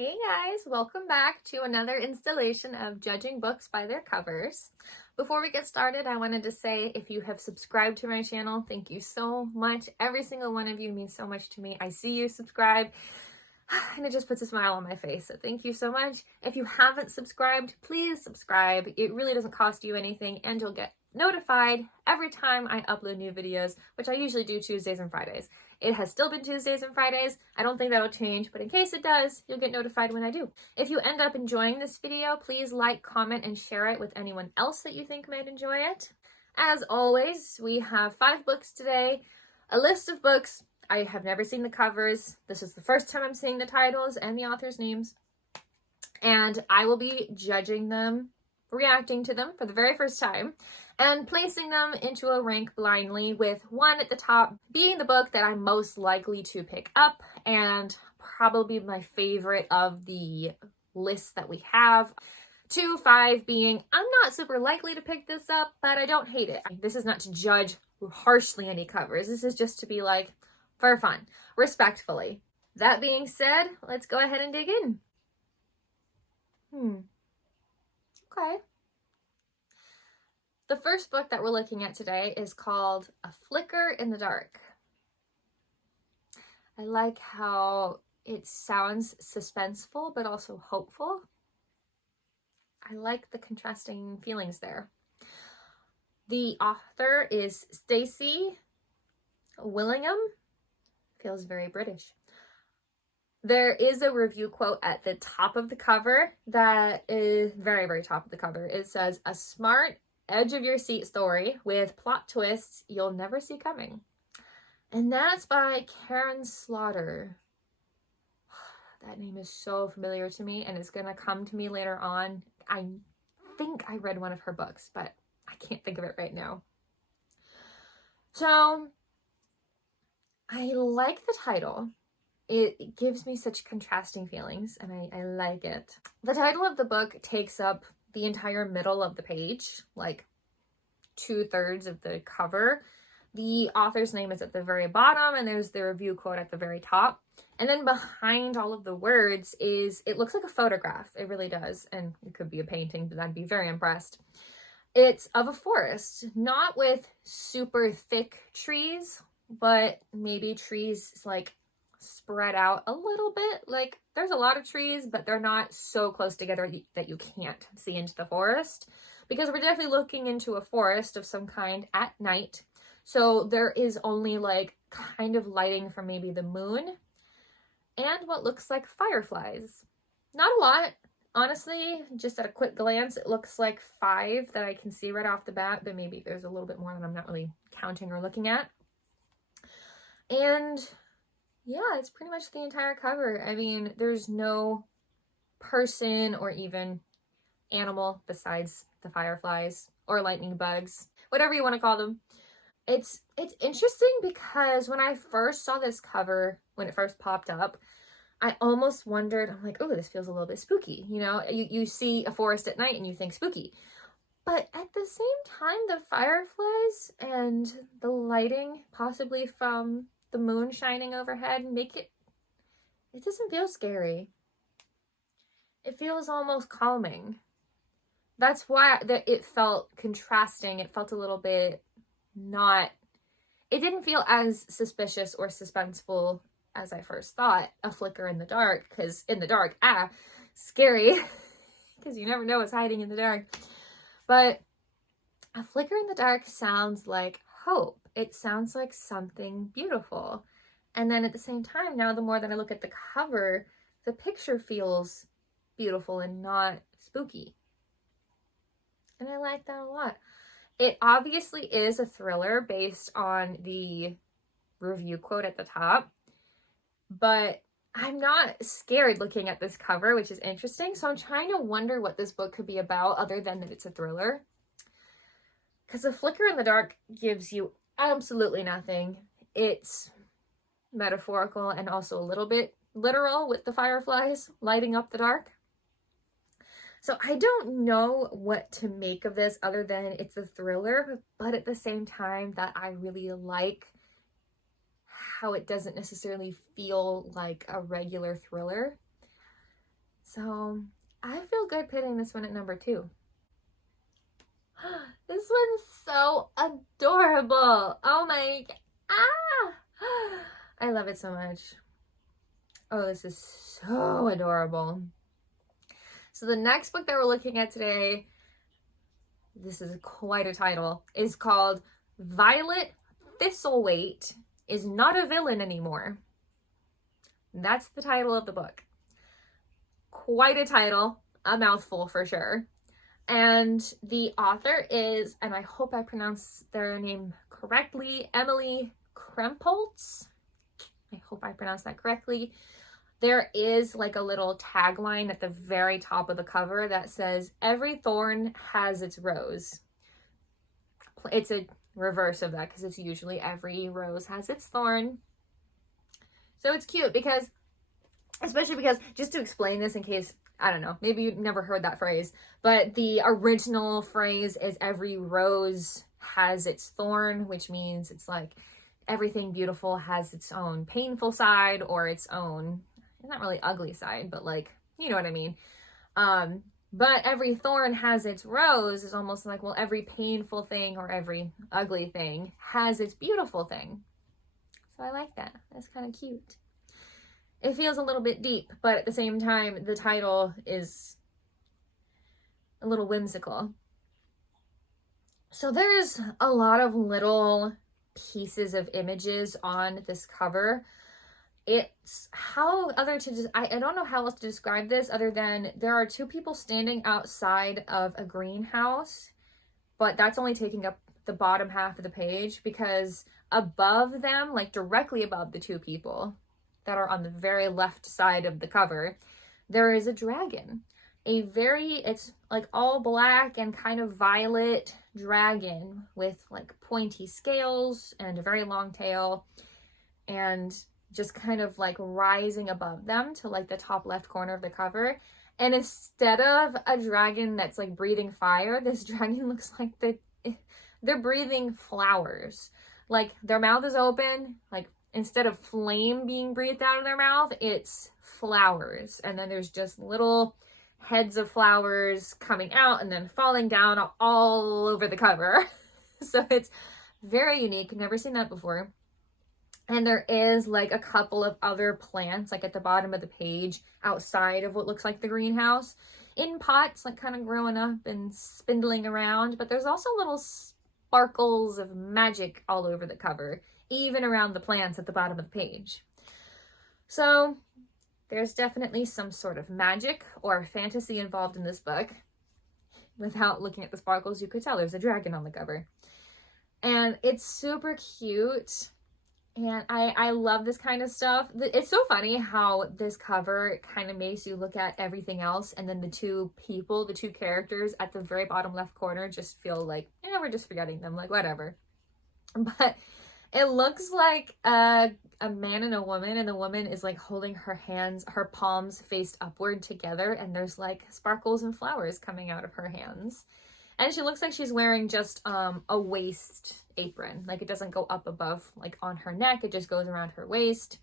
Hey guys, welcome back to another installation of Judging Books by Their Covers. Before we get started, I wanted to say if you have subscribed to my channel, thank you so much. Every single one of you means so much to me. I see you subscribe and it just puts a smile on my face. So thank you so much. If you haven't subscribed, please subscribe. It really doesn't cost you anything and you'll get notified every time I upload new videos, which I usually do Tuesdays and Fridays. It has still been Tuesdays and Fridays. I don't think that'll change, but in case it does, you'll get notified when I do. If you end up enjoying this video, please like, comment, and share it with anyone else that you think might enjoy it. As always, we have 5 books today, a list of books. I have never seen the covers. This is the first time I'm seeing the titles and the authors' names. And I will be judging them, reacting to them for the very first time, and placing them into a rank blindly, with 1 at the top being the book that I'm most likely to pick up and probably my favorite of the list that we have. 2, 5 being I'm not super likely to pick this up, but I don't hate it. This is not to judge harshly any covers. This is just to be like, for fun, respectfully. That being said, let's go ahead and dig in. Okay. The first book that we're looking at today is called A Flicker in the Dark. I like how it sounds suspenseful, but also hopeful. I like the contrasting feelings there. The author is Stacey Willingham. Feels very British. There is a review quote at the top of the cover that is very, very top of the cover. It says, "A smart, edge-of-your-seat story with plot twists you'll never see coming." And that's by Karin Slaughter. That name is so familiar to me, and it's going to come to me later on. I think I read one of her books, but I can't think of it right now. So, I like the title. It gives me such contrasting feelings, and I like it. The title of the book takes up the entire middle of the page, like 2/3 of the cover. The author's name is at the very bottom, and there's the review quote at the very top. And then behind all of the words it looks like a photograph. It really does. And it could be a painting, but I'd be very impressed. It's of a forest, not with super thick trees, but maybe trees like spread out a little bit. Like there's a lot of trees, but they're not so close together that you can't see into the forest, because we're definitely looking into a forest of some kind at night. So there is only like kind of lighting from maybe the moon and what looks like fireflies. Not a lot, honestly. Just at a quick glance, it looks like 5 that I can see right off the bat, but maybe there's a little bit more that I'm not really counting or looking at. And yeah, it's pretty much the entire cover. I mean, there's no person or even animal besides the fireflies or lightning bugs, whatever you want to call them. It's interesting because when I first saw this cover, when it first popped up, I almost wondered, I'm like, oh, this feels a little bit spooky. You know, you see a forest at night and you think spooky. But at the same time, the fireflies and the lighting, possibly from the moon shining overhead, make it doesn't feel scary. It feels almost calming. That's why it felt contrasting. It felt a little bit it didn't feel as suspicious or suspenseful as I first thought. A Flicker in the Dark, because in the dark, scary, because you never know what's hiding in the dark. But A Flicker in the Dark sounds like hope. It sounds like something beautiful. And then at the same time, now the more that I look at the cover, the picture feels beautiful and not spooky. And I like that a lot. It obviously is a thriller based on the review quote at the top, but I'm not scared looking at this cover, which is interesting. So I'm trying to wonder what this book could be about other than that it's a thriller. Because A Flicker in the Dark gives you absolutely nothing. It's metaphorical and also a little bit literal with the fireflies lighting up the dark. So I don't know what to make of this other than it's a thriller, but at the same time that I really like how it doesn't necessarily feel like a regular thriller. So I feel good putting this one at number 2. This one's so adorable. Oh my, I love it so much. Oh, this is so adorable. So the next book that we're looking at today, this is quite a title, is called Violet Thistlethwaite is Not a Villain Anymore. That's the title of the book. Quite a title, a mouthful for sure. And the author is, and I hope I pronounce their name correctly, Emily Krempholz. I hope I pronounced that correctly. There is like a little tagline at the very top of the cover that says, "Every thorn has its rose." It's a reverse of that because it's usually every rose has its thorn. So it's cute because, especially because, just to explain this in case, I don't know, maybe you've never heard that phrase, but the original phrase is every rose has its thorn, which means it's like everything beautiful has its own painful side or its own, not really ugly side, but like, you know what I mean. But every thorn has its rose is almost like, well, every painful thing or every ugly thing has its beautiful thing. So I like that. That's kind of cute. It feels a little bit deep, but at the same time, the title is a little whimsical. So there's a lot of little pieces of images on this cover. It's I don't know how else to describe this other than there are 2 people standing outside of a greenhouse, but that's only taking up the bottom half of the page because above them, like directly above the 2 people that are on the very left side of the cover, there is a dragon. It's like all black and kind of violet dragon with like pointy scales and a very long tail, and just kind of like rising above them to like the top left corner of the cover. And instead of a dragon that's like breathing fire, this dragon looks like they're breathing flowers. Like their mouth is open, like instead of flame being breathed out of their mouth, it's flowers. And then there's just little heads of flowers coming out and then falling down all over the cover. So it's very unique. Never seen that before. And there is like a couple of other plants like at the bottom of the page outside of what looks like the greenhouse in pots, like kind of growing up and spindling around. But there's also little sparkles of magic all over the cover, even around the plants at the bottom of the page. So there's definitely some sort of magic or fantasy involved in this book. Without looking at the sparkles, you could tell there's a dragon on the cover. And it's super cute. And I love this kind of stuff. It's so funny how this cover kind of makes you look at everything else, and then the 2 characters at the very bottom left corner just feel like, we're just forgetting them, like whatever. But it looks like a man and a woman, and the woman is like holding her palms faced upward together, and there's like sparkles and flowers coming out of her hands. And she looks like she's wearing just a waist apron. Like it doesn't go up above, like on her neck. It just goes around her waist.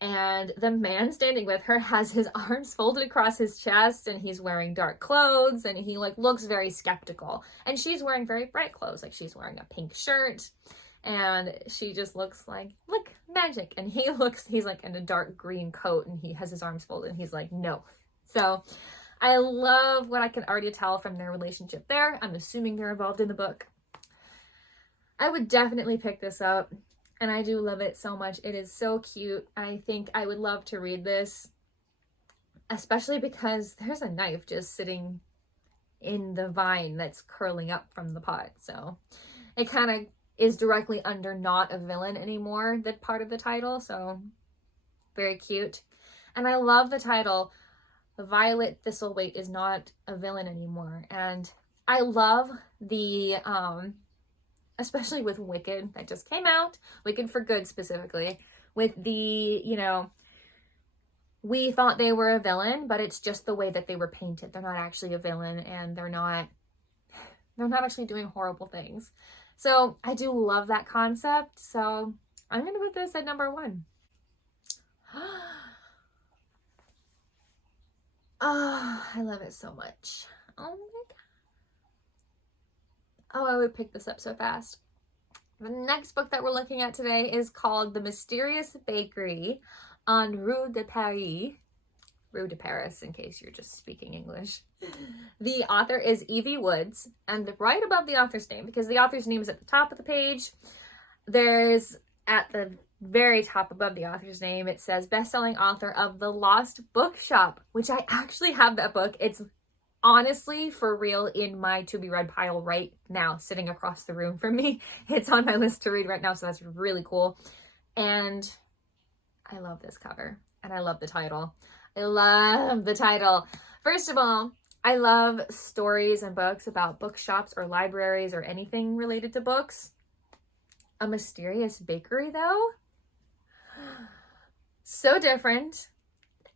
And the man standing with her has his arms folded across his chest, and he's wearing dark clothes, and he like looks very skeptical. And she's wearing very bright clothes. Like she's wearing a pink shirt, and she just looks like, look, magic. And he's like in a dark green coat, and he has his arms folded, and he's like, no. So I love what I can already tell from their relationship there. I'm assuming they're involved in the book. I would definitely pick this up, and I do love it so much. It is so cute. I think I would love to read this, especially because there's a knife just sitting in the vine that's curling up from the pot. So it kind of is directly under not a villain anymore, that part of the title. So very cute. And I love the title, Violet Thistlethwaite is Not a Villain Anymore. And I love the, especially with Wicked that just came out, Wicked for Good specifically, with the, we thought they were a villain, but it's just the way that they were painted. They're not actually a villain, and they're not actually doing horrible things. So I do love that concept. So I'm going to put this at number 1. Oh, I love it so much. Oh my god. Oh, I would pick this up so fast. The next book that we're looking at today is called The Mysterious Bakery on Rue de Paris. Rue de Paris, in case you're just speaking English. The author is Evie Woods, and right above the author's name, because the author's name is at the top of the page, there's at the very top above the author's name, it says best-selling author of The Lost Bookshop, which I actually have that book. It's honestly, for real, in my to-be-read pile right now, sitting across the room from me. It's on my list to read right now, so that's really cool. And I love this cover, and I love the title. I love the title. First of all, I love stories and books about bookshops or libraries or anything related to books. A mysterious bakery, though? So different.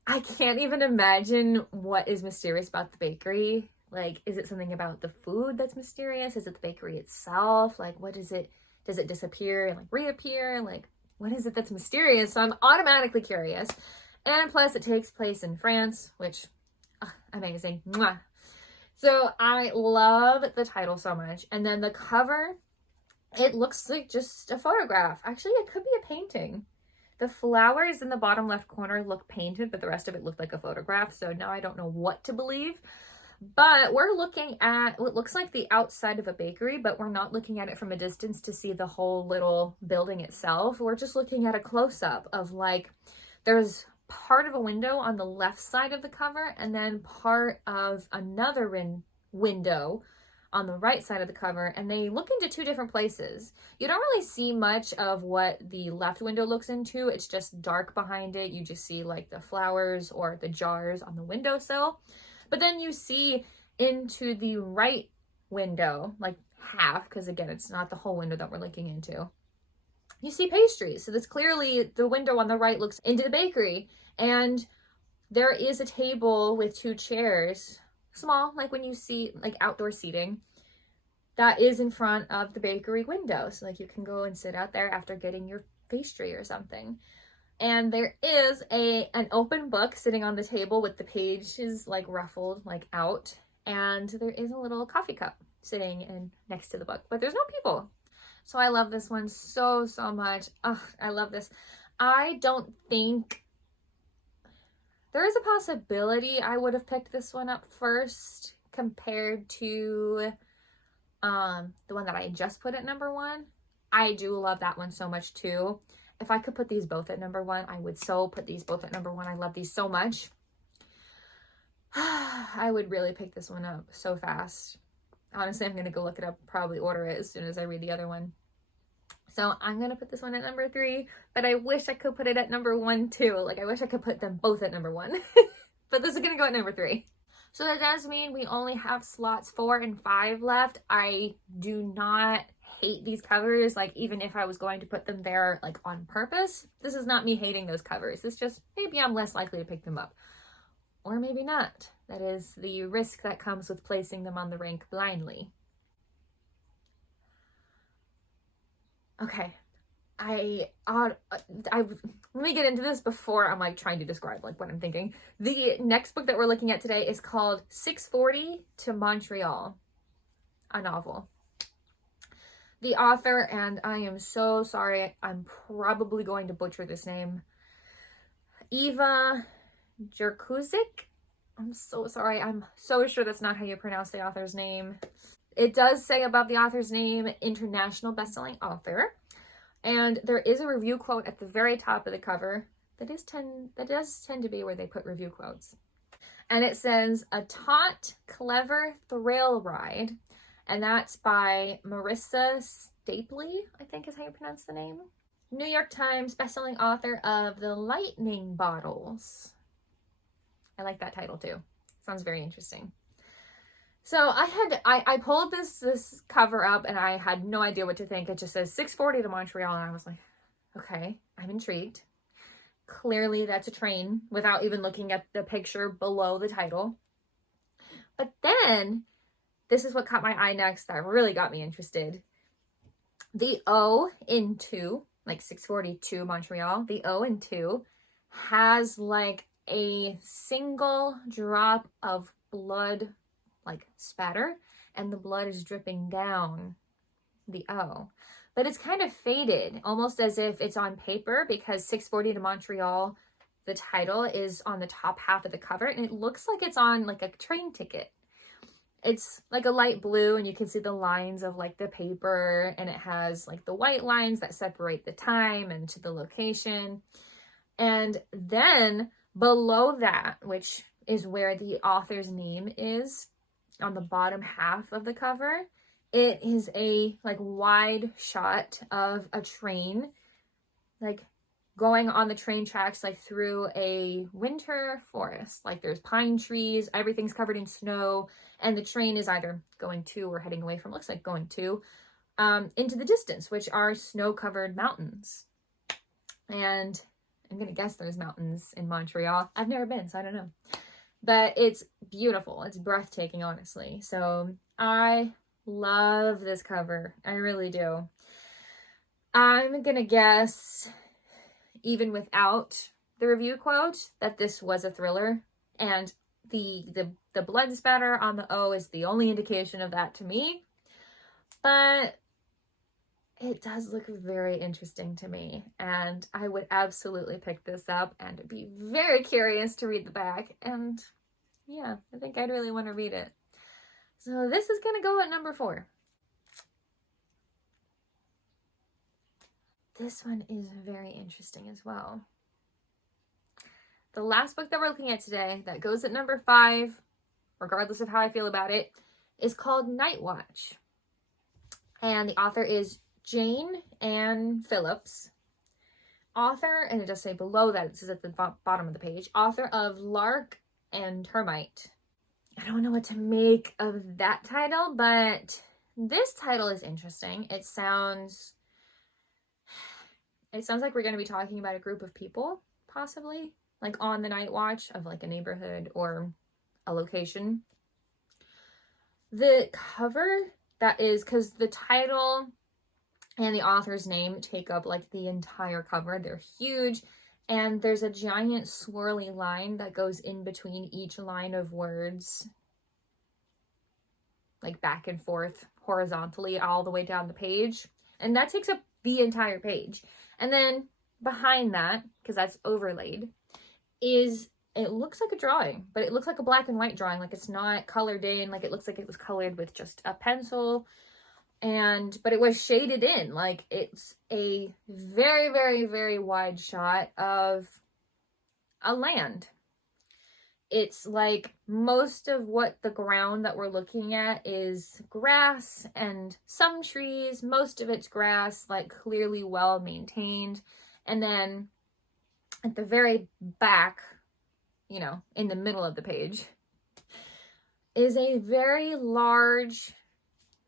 I can't even imagine what is mysterious about the bakery. Like, is it something about the food that's mysterious? Is it the bakery itself? Like, what is it? Does it disappear and like reappear? Like, what is it that's mysterious? So I'm automatically curious. And plus it takes place in France, which, amazing. Mwah. So I love the title so much. And then the cover, it looks like just a photograph. Actually, it could be a painting. The flowers in the bottom left corner look painted, but the rest of it looked like a photograph. So now I don't know what to believe. But we're looking at what looks like the outside of a bakery, but we're not looking at it from a distance to see the whole little building itself. We're just looking at a close-up of like, there's part of a window on the left side of the cover and then part of another window on the right side of the cover, and they look into two different places. You don't really see much of what the left window looks into. It's just dark behind it. You just see like the flowers or the jars on the windowsill. But then you see into the right window, like half, because again, it's not the whole window that we're looking into. You see pastries. So that's clearly the window on the right looks into the bakery. And there is a table with two chairs, small, like when you see like outdoor seating, that is in front of the bakery window. So like you can go and sit out there after getting your pastry or something. And there is an open book sitting on the table with the pages like ruffled like out. And there is a little coffee cup sitting in next to the book, but there's no people. So I love this one so, so much. Oh, I love this. I don't think there is a possibility I would have picked this one up first compared to the one that I just put at number 1. I do love that one so much too. If I could put these both at number 1, I would so put these both at number 1. I love these so much. I would really pick this one up so fast. Honestly, I'm going to go look it up, probably order it as soon as I read the other one. So I'm going to put this one at number 3, but I wish I could put it at number 1 too. Like, I wish I could put them both at number 1, but this is going to go at number 3. So that does mean we only have slots 4 and 5 left. I do not hate these covers. Like, even if I was going to put them there like on purpose, this is not me hating those covers. It's just maybe I'm less likely to pick them up. Or maybe not. That is the risk that comes with placing them on the rank blindly. Okay, let me get into this before I'm like trying to describe like what I'm thinking. The next book that we're looking at today is called 640 to Montreal, a novel. The author, and I am so sorry, I'm probably going to butcher this name, Eva Jurkusic. I'm so sorry. I'm so sure that's not how you pronounce the author's name. It does say above the author's name, international bestselling author. And there is a review quote at the very top of the cover. That does tend to be where they put review quotes. And it says, a taut, clever thrill ride. And that's by Marissa Stapley, I think is how you pronounce the name. New York Times bestselling author of The Lightning Bottles. I like that title too. Sounds very interesting. So I pulled this cover up and I had no idea what to think. It just says 640 to Montreal and I was like, okay, I'm intrigued. Clearly that's a train without even looking at the picture below the title. But then this is what caught my eye next that really got me interested. The O in 2, like 642 Montreal, the O in 2 has like a single drop of blood, like spatter, and the blood is dripping down the O. But it's kind of faded, almost as if it's on paper, because 640 to Montreal, the title is on the top half of the cover, and it looks like it's on like a train ticket. It's like a light blue, and you can see the lines of like the paper, and it has like the white lines that separate the time and to the location. And then below that, which is where the author's name is, on the bottom half of the cover, it is a like wide shot of a train, like going on the train tracks, like through a winter forest. Like there's pine trees, everything's covered in snow, and the train is either going to or heading away from, looks like going to, into the distance, which are snow-covered mountains. And I'm gonna guess there's mountains in Montreal. I've never been, so I don't know. But it's beautiful. It's breathtaking, honestly. So I love this cover. I really do. I'm gonna guess, even without the review quote, that this was a thriller, and the blood spatter on the O is the only indication of that to me. But it does look very interesting to me, and I would absolutely pick this up and be very curious to read the back. And yeah, I think I'd really want to read it. So this is gonna go at number 4. This one is very interesting as well. The last book that we're looking at today, that goes at number 5, regardless of how I feel about it, is called Night Watch. And the author is Jane Ann Phillips. Author, and it does say below that, it says at the bottom of the page, author of Lark and Termite. I don't know what to make of that title, but this title is interesting. It sounds like we're going to be talking about a group of people, possibly, like on the night watch of like a neighborhood or a location. The cover, that is, because the title and the author's name take up like the entire cover. They're huge, and there's a giant swirly line that goes in between each line of words, like back and forth horizontally all the way down the page, and that takes up the entire page. And then behind that, because that's overlaid, is, it looks like a drawing, but it looks like a black and white drawing. Like it's not colored in, like it looks like it was colored with just a pencil, but it was shaded in. Like it's a very, very, very wide shot of a land. It's like most of what the ground that we're looking at is grass and some trees. Most of it's grass, like clearly well maintained. And then at the very back, you know, in the middle of the page, is a very large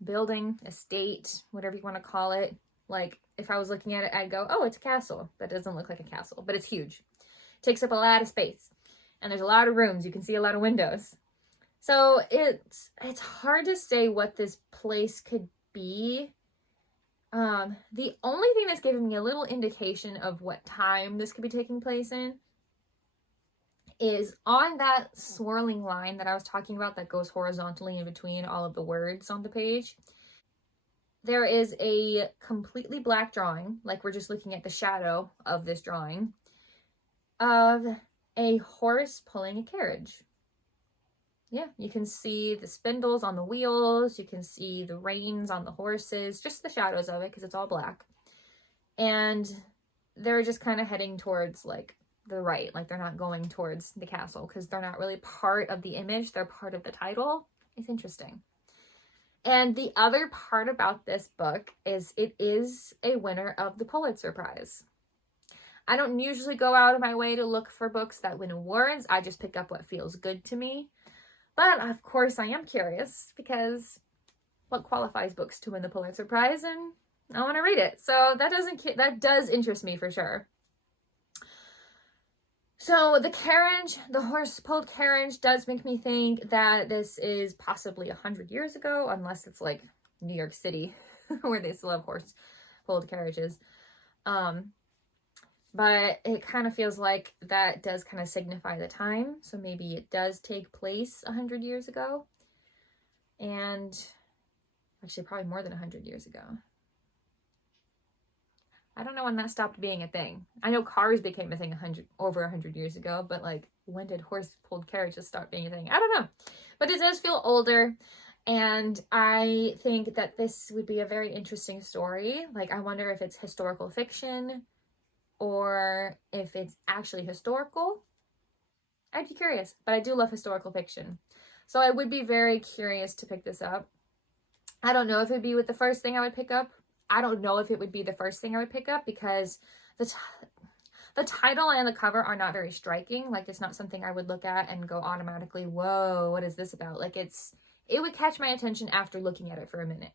building, estate, whatever you want to call it. Like if I was looking at it, I'd go, oh, it's a castle. That doesn't look like a castle, but it's huge. It takes up a lot of space. And there's a lot of rooms. You can see a lot of windows. So it's hard to say what this place could be. The only thing that's giving me a little indication of what time this could be taking place in is on that swirling line that I was talking about that goes horizontally in between all of the words on the page. There is a completely black drawing, like we're just looking at the shadow of this drawing, of a horse pulling a carriage. Yeah, you can see the spindles on the wheels, you can see the reins on the horses, just the shadows of it because it's all black. And they're just kind of heading towards like the right, like they're not going towards the castle because they're not really part of the image, they're part of the title. It's interesting. And the other part about this book is it is a winner of the Pulitzer Prize. I don't usually go out of my way to look for books that win awards. I just pick up what feels good to me. But of course I am curious because what qualifies books to win the Pulitzer Prize, and I want to read it. So that does interest me for sure. So the carriage, the horse-pulled carriage, does make me think that this is possibly 100 years ago, unless it's like New York City, where they still have horse-pulled carriages. but it kind of feels like that does kind of signify the time. So maybe it does take place 100 years ago. And actually probably more than 100 years ago. I don't know when that stopped being a thing. I know cars became a thing over 100 years ago, but like when did horse-pulled carriages start being a thing? I don't know. But it does feel older, and I think that this would be a very interesting story. Like, I wonder if it's historical fiction or if it's actually historical. I'd be curious, but I do love historical fiction. So I would be very curious to pick this up. I don't know if it'd be with the first thing I would pick up. I don't know if it would be the first thing I would pick up because the title and the cover are not very striking. Like, it's not something I would look at and go automatically, whoa, what is this about? Like, it would catch my attention after looking at it for a minute.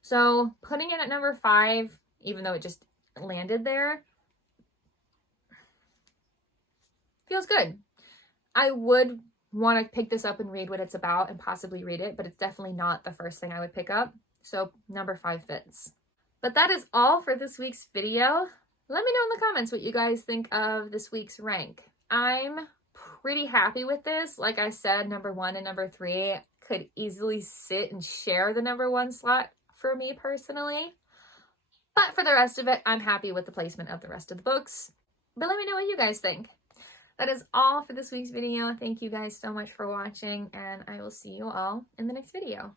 So putting it at number 5, even though it just landed there, feels good. I would want to pick this up and read what it's about and possibly read it, but it's definitely not the first thing I would pick up. So number 5 fits. But that is all for this week's video. Let me know in the comments what you guys think of this week's rank. I'm pretty happy with this. Like I said, number 1 and number 3 could easily sit and share the number 1 slot for me personally. But for the rest of it, I'm happy with the placement of the rest of the books. But let me know what you guys think. That is all for this week's video. Thank you guys so much for watching, and I will see you all in the next video.